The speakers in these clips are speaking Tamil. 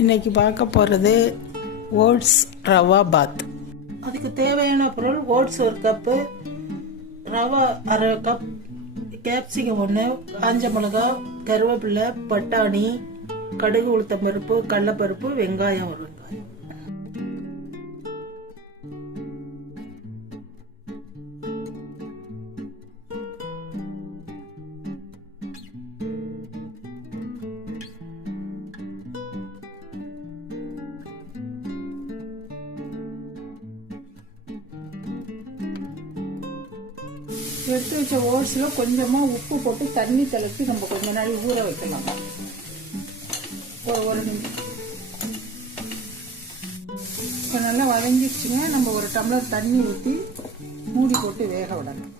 இன்றைக்கி பார்க்க போகிறது ஓட்ஸ் ரவா பாத். அதுக்கு தேவையான பொருள் ஓட்ஸ் 1 கப்பு, ரவா அரை கப், கேப்சிகம் 1, காஞ்ச மிளகா, கருவேப்பிலை, பட்டாணி, கடுகு, உளுத்தம்பருப்பு, கடலைப்பருப்பு, வெங்காயம் 1 வெங்காயம். எடுத்து வச்ச ஓட்ஸில் கொஞ்சமாக உப்பு போட்டு தண்ணி தெளித்து நம்ம கொஞ்ச நாள் ஊற வைக்கலாம். ஒரு நிமிஷம் இப்போ நல்லா வதங்கிடுச்சுங்க. நம்ம ஒரு டம்ளர் தண்ணி ஊற்றி மூடி போட்டு வேக விடணும்.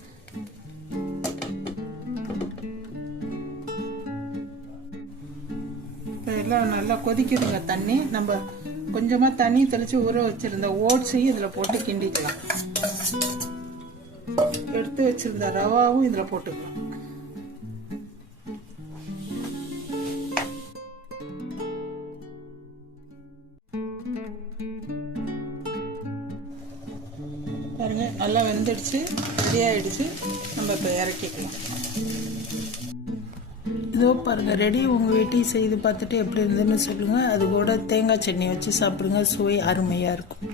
இப்போ எல்லாம் நல்லா கொதிக்குதுங்க தண்ணி. நம்ம கொஞ்சமாக தண்ணி தெளித்து ஊற வச்சுருந்த ஓட்ஸையும் இதில் போட்டு கிண்டிக்கலாம். எடுத்து வச்சிருந்த ரவாவும் இதுல போட்டுக்கலாம். பாருங்க நல்லா வெந்துடுச்சு, ரெடி ஆயிடுச்சு. நம்ம இப்போ இறக்கிக்கலாம். இதோ பாருங்க ரெடி. உங்க வீட்டையும் செய்து பார்த்துட்டு எப்படி இருந்ததுன்னு சொல்லுங்க. அது கூட தேங்காய் சட்னி வச்சு சாப்பிடுங்க. சுவை அருமையா இருக்கும்.